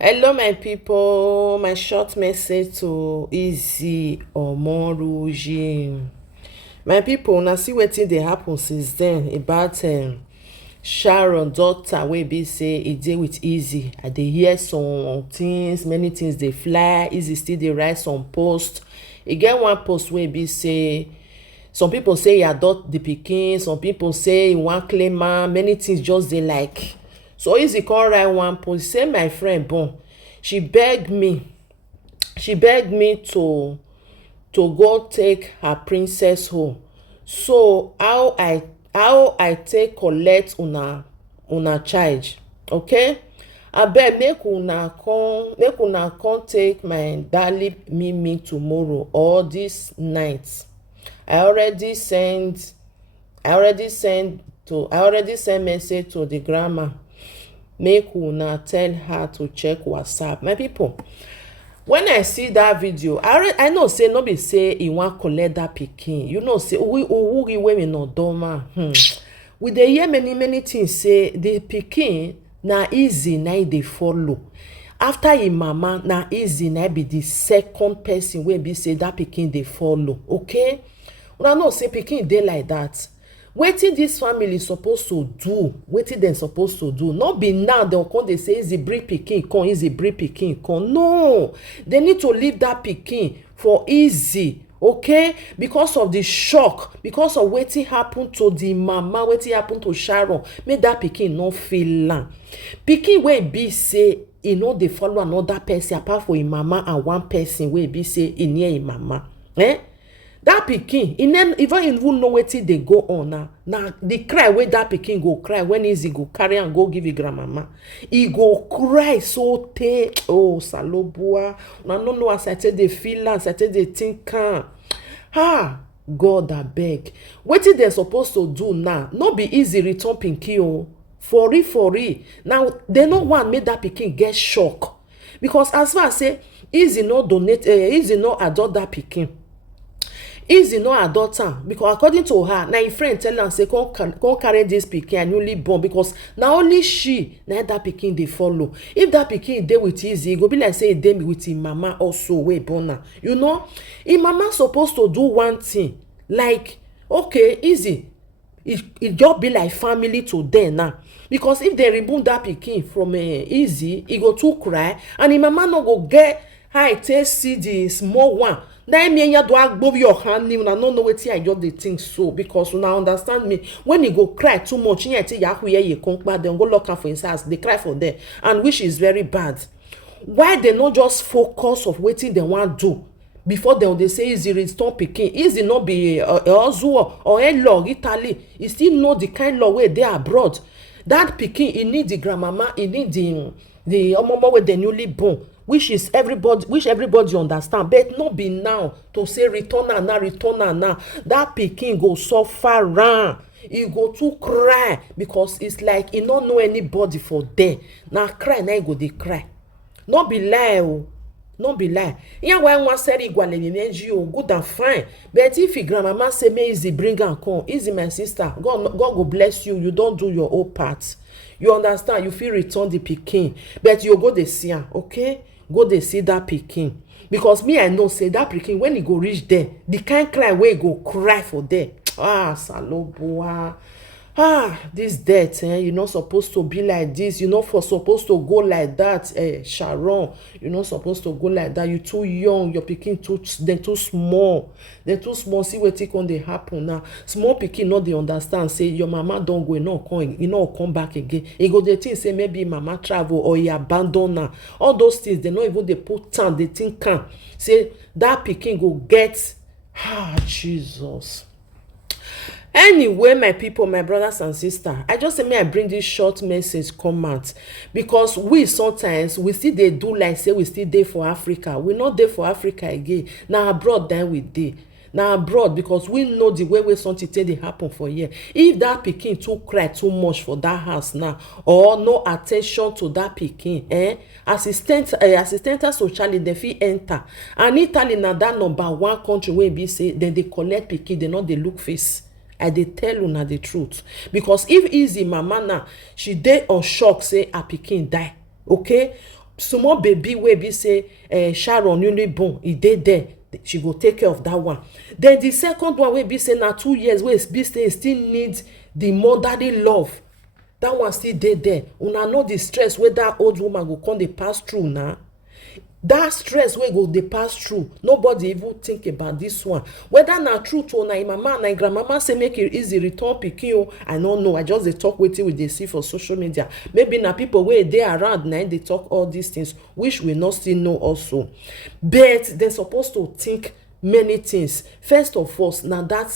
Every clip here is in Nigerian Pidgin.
Hello, my people. My short message to Izzy Omoruyi. My people, now see wetin dey happen since then about Sharon daughter wey be say e dey with Izzy. I dey hear some things, many things dey fly. Izzy still dey write some post. E get one post wey be say some people say he adopt the pikin, some people say he wan claim am, many things just dey like. So Izzy come write one post say my friend born, she beg me to go take her princess home. So how I take collect una child, okay? Abeg make una come take my darling Mimi tomorrow or this night. I already send message to the grandma. Make una tell her to check WhatsApp. My people, when I see that video, I know say no be say e wan collect that pikin. You know say we women no doma. We dey hear many things say the pikin na Izzy na e dey follow. After im mama, na Izzy na be the second person wey be say that pikin dey follow. Okay? Una know say pikin dey like that. Wetin dis family suppose to do, wetin dem suppose to do, no be now dem come dey say Izzy bring pikin come, Izzy bring pikin come. No, they need to leave that pikin for Izzy, okay? Because of the shock, because of wetin happen to the mama, wetin happen to Sharon, make that pikin no feel am. Pikin wey be say e no dey follow another person apart from im mama and one person wey be say e near im mama, that pikin even know wetin dey go on na the cry wey that pikin go cry when Izzy go carry am go give im grandmama. E go cry so tey, oh salobua, una no know as I take dey feel am, as I take dey think am. God abeg, wetin dem suppose to do now no be Izzy return pikin o, for real. Now dem no want make that pikin get shock, because as far as say Izzy no adopt that pikin, Izzy no adopt am, because according to her, na im friend tell am say come carry this pikin newly born, because na only she na that pikin dey follow. If that pikin dey with Izzy, e go be like say e dey with im mama also wey born am. You know, im mama suppose to do one thing, like, okay, Izzy, e just be like family to them now, because if they remove that pikin from Izzy, e go too cry, and im mama no go get how e take see the small one. Na me nya do agbo your hand, una no know wetin I just dey think so, because una understand me. When e go cry too much, nya take yahu ye Kpai, dem go lock am for his house, dey cry for there, and which is very bad. Why they no just focus of wetin dem wan do before dem dey say Izzy return pikin? Izzy no be Ozuo or law Italy, e still know the kind law wey dey abroad. That pikin, e need the grandmama, e need the omomo wey dem newly born, which everybody understand. But no be now to say return am now. That pikin go suffer am, e go too cry, because it's like e no know anybody for there. Na cry na e go dey cry. No be lie o, no be lie. Yan why wan sell igwale meji o, good and fine. But if your grandmama say make Izzy bring am come, Izzy my sister, God go bless you. You don do your own part. You understand? You fit return the pikin, but you go dey see am, okay? Go dey see that pikin, because me I know say that pikin when e go reach there, the kind cry wey e go cry for there, salobua, this death, you not supposed to be like this. You not supposed to go like that, Sharon. You not supposed to go like that. You too young. Your pikin too small. They're too small. See what take on they happen now. Small pikin not they understand. Say your mama don't go, come back again. You go they think say maybe mama travel or he abandon her. All those things they not even they put time. They think can say that pikin go get Jesus. Anyway, my people, my brothers and sisters, I just say may I bring this short message come out, because we sometimes we still dey do like say we still dey for Africa. We not dey for Africa again. Now abroad then we dey. Now abroad, because we know the way something take dey happen for here. If that pikin too cry too much for that house now, or no attention to that pikin, assistant socially dey fit enter. And Italy na that number one country wey be say dem dey collect pikin, they not dey look face. I dey tell una the truth, because if Izzy mama now she dey on shock say her pikin die, okay, small baby wey be say Sharon newly born, e dey there, she go take care of that one. Then the second one wey be say na 2 years wey be say e still need the motherly love, that one still dey there. Una know the stress wey that old woman go come dey pass through na. That stress wey go dey pass through, nobody even think about this one, whether na truth or na im mama and na im grandmama say make e easy return pikin o. I no know, I just dey talk wetin we dey see for social media. Maybe na people wey dey around na dey talk all these things, which we no still know also. But dem suppose to think many things. First of all, na that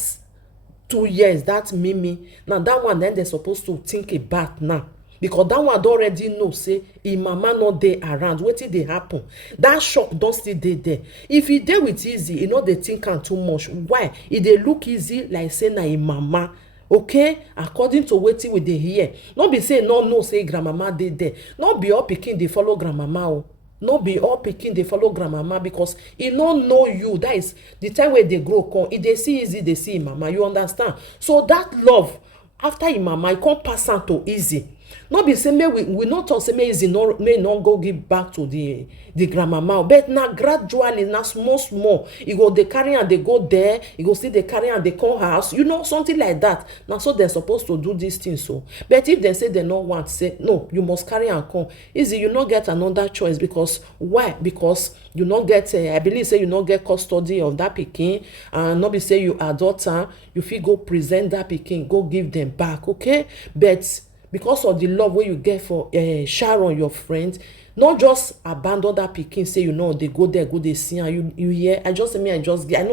2 years, that mimi, na that one dem suppose to think about now, because that one don already know say im mama no dey around, wetin dey happen. That shock don still dey there. If e dey with Izzy, e no dey think am too much. Why? E dey look Izzy like say na im mama. Okay, according to wetin we dey hear, no be say no know say grandmama dey there. No be all pikin dey follow grandmama o. No be all pikin dey follow grandmama, because e no know you. That is the time wey dey grow come, e dey see Izzy, dey see im mama. You understand? So that love after im mama, e come pass am to Izzy. No be say make we no talk say make Izzy may no go give back to the grandmama, but na gradually, na small e go dey carry am dey go there, e go still dey carry am dey come house, you know, something like that. Na so dem suppose to do these things. So but if dem say dem no want, say no, you must carry am come. Izzy, you no get another choice. Because why? Because you no get I believe say you no get custody of that pikin, and no be say you adopt am, you fit go present that pikin, go give them back. Okay, but because of the love wey you get for Sharon, your friend, not just abandon that pikin, say you know they go there, go dey see am. You hear? I know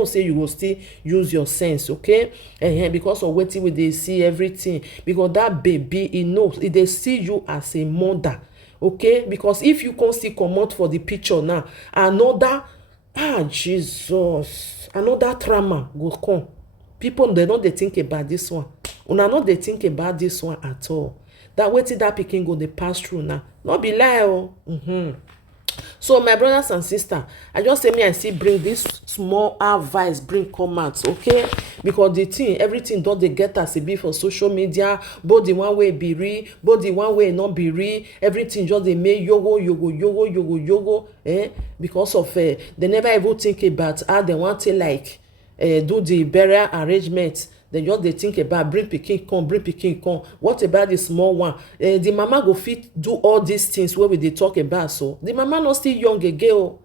say you go still use your sense. Okay, because of wetin we dey see, everything, because that baby, e knows, e dey see you as a mother. Okay, because if you come still comot for the picture now, another Jesus, another trauma go come. People, they no dey think about this one. Una no dey think about this one at all. That wetin that pikin go dey pass through now, no be lie o. So my brothers and sisters, I just say me I still bring this small advice, bring come out, okay? Because the thing, everything don dey get as e be for social media, both the one wey be real, both the one wey no be real, everything just dey make yogo, because of they never even think about how they want to like do the burial arrangement. They just dey think about bring pikin come. What about the small one? The mama go fit do all these things wey we dey talk about. So the mama no still young again o.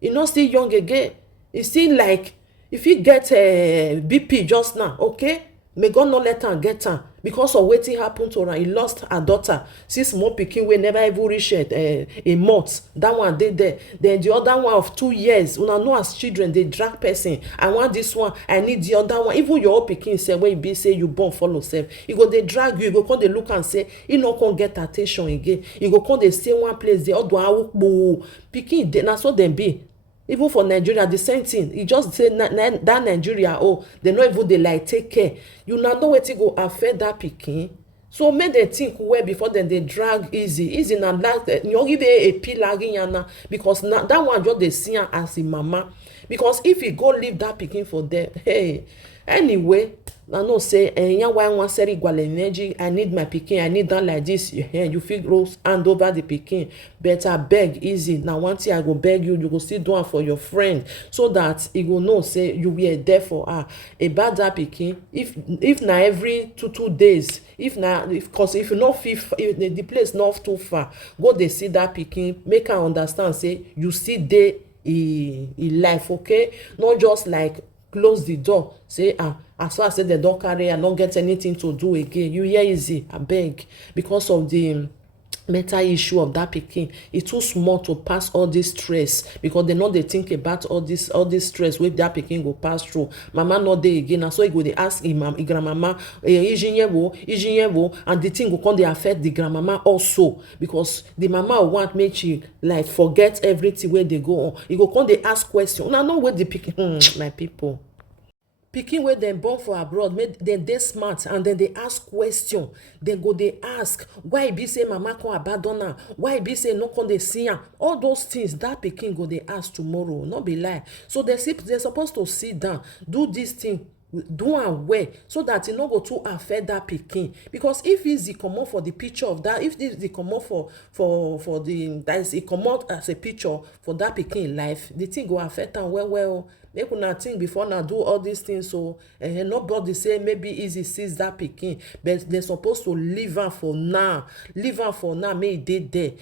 E no still young again. E still like, if he get BP just now, okay, may God no let am get am, because of wetin happen to am. He lost her daughter, 6 more pikin wey never even reach a month. That one dey there. Then the other one of 2 years. Una know as children dey drag person. I want this one, I need the other one. Even your own pikin sef, wey e be say you born follow sef, e go dey drag you. You go come dey look and say e no come get attention again. You go come dey stay one place, dey odo awukpo pikin dey. Na so dem be. Even for Nigeria, the same thing. E just say that Nigeria, oh, they no even dey like take care. You na know wetin go affect that pikin. So make dem think well before dem dey drag Izzy na that you give a pillar yana, because na that one just dey see am as im mama. Because if he go leave that pikin for there, hey, anyway, I know say I need my pikin, I need that like this. You fit go hand over the pikin. But I beg Izzy, now one thing I go beg you, you go still do am for your friend, so that he go know say you were there for her about that pikin. If na every 2 days, because if you no fit, if the place not too far, go dey see that pikin, make her understand say you still dey in life. Okay, not just like close the door, say as far as say they don't carry, I don't get anything to do again. You hear Izzy, I beg, because of the mental issue of that pikin, it's too small to pass all this stress, because they know they think about all this stress with that pikin go pass through. Mama not there again, and so he go dey ask him grandmama, and the thing go come dey affect the grandmama also, because the mama want make she like forget everything where they go on. He go come dey ask question. Una know where the pikin my people. Pikin wey dem born for abroad, make dem dey smart, and then they ask question. Dem go dey ask why e be say mama come abandon am, why e be say no come dey see am. All those things that pikin go dey ask tomorrow, no be lie. So they suppose to sit down, do this thing do am well so that e no go too affect that pikin. Because if Izzy comot for the picture of that, if Izzy comot for the that is e comot as a picture for that pikin life, the thing go affect am well well. Make una think before una do all these things. So nobody say maybe Izzy sees that pikin, but they suppose to leave am for now, make e dey there.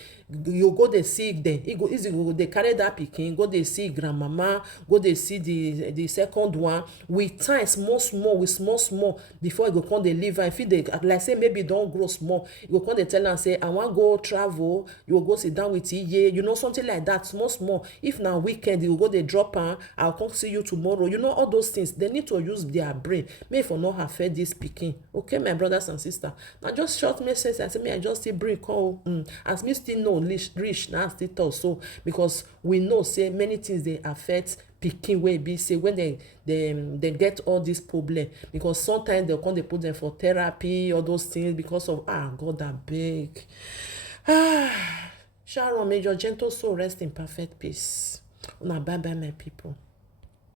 You go dey see dem, Izzy go dey carry that pikin go dey see grandmama, go dey see the second one with time, small before e go come dey leave am. If e dey like say maybe don grow small, e go come dey tell am say I wan go travel, you go sit down with Iye, something like that, small. If na weekend, you go dey drop am, I'll come see you tomorrow. All those things, they need to use their brain, make for not affect this pikin. Okay, my brothers and sisters, na just short message I say me I just still bring come as me still know reach na still talk so, because we know say many things dey affect pikin wey be say when they get all this problem, because sometimes they come dey put them for therapy, all those things, because of God abeg. Sharon, may your gentle soul rest in perfect peace. Una bye bye my people.